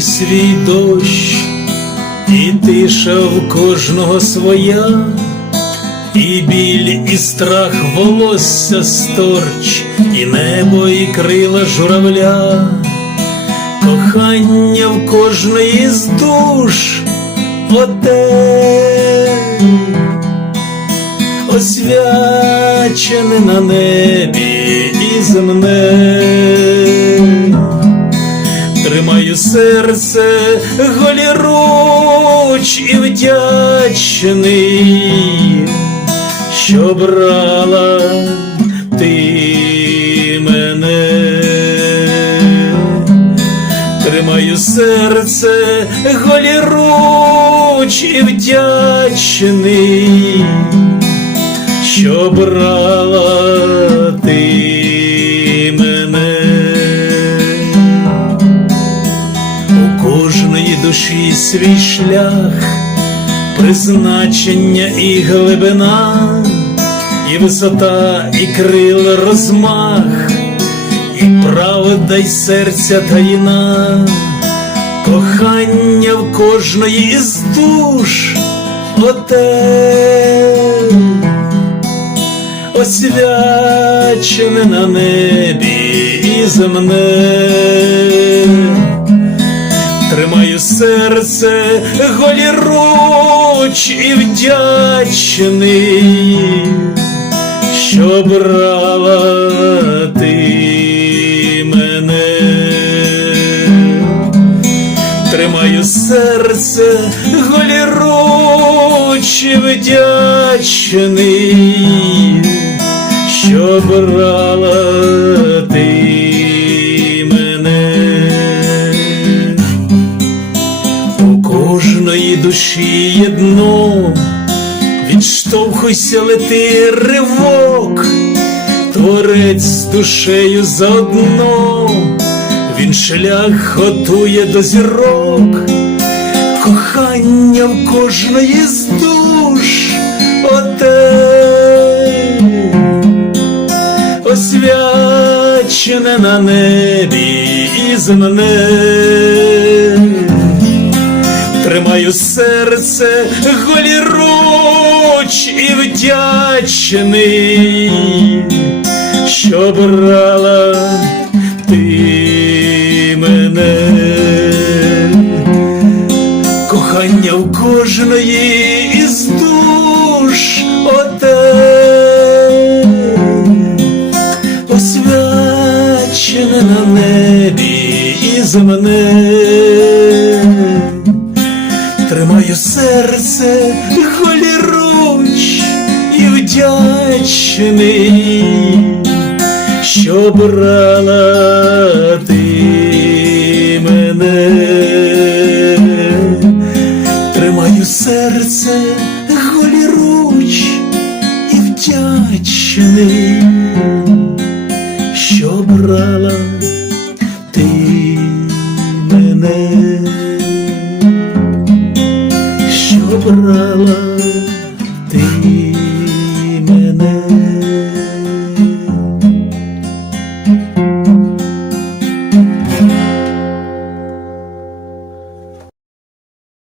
і свій дощ, і тиша в кожного своя, і біль, і страх волосся сторч, і небо, і крила журавля, кохання в кожної з душ оте, освячене на небі і земне. Тримаю серце голіруч і вдячний, що брала ти мене. Тримаю серце голіруч і вдячний, що брала ти мене. У кожної душі свій шлях, призначення і глибина, і висота, і крил розмах, і правда, й серця таїна, кохання в кожної із душ оте, освячене на небі і земне. Тримаю серце голіруч і вдячний, що брала ти мене. Тримаю серце голіруч і вдячний, що брала ти мене. У кожної душі єдно, відштовхуйся, лети ривок, творець з душею заодно, він шлях готує до зірок, кохання в кожної з душ оте, освячене на небі і земне. Тримаю серце голіруч і вдячний, що брала ти мене. Кохання в кожної із душ оте, освячене на небі і земне. Тримаю серце голіруч і вдячний, що брала ти мене. Тримаю серце голіруч і вдячний, що брала ти мене. Що брала